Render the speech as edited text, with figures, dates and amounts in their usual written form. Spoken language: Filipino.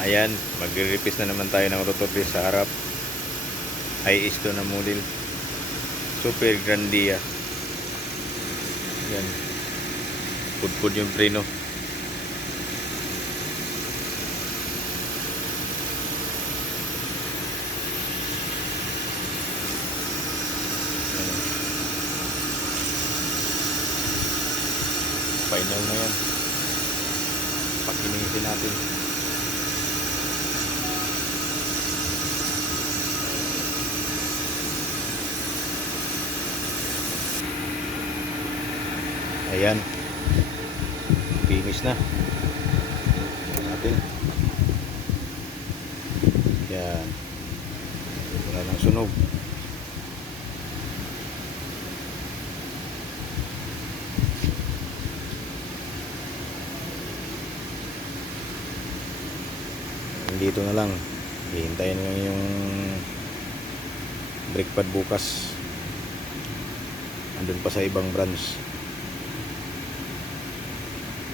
Ayan, magre-replace na naman tayo ng rotor disc sa harap. IS to na model. Super Grandia. Yan. Pudpud yung preno. Final na yan. Pakinisin natin. Ayan. Finish na. Ayan natin. Yan. Wala nang sunog. Dito na lang. Hihintayin lang yung brake pad bukas. Andun pa sa ibang branch.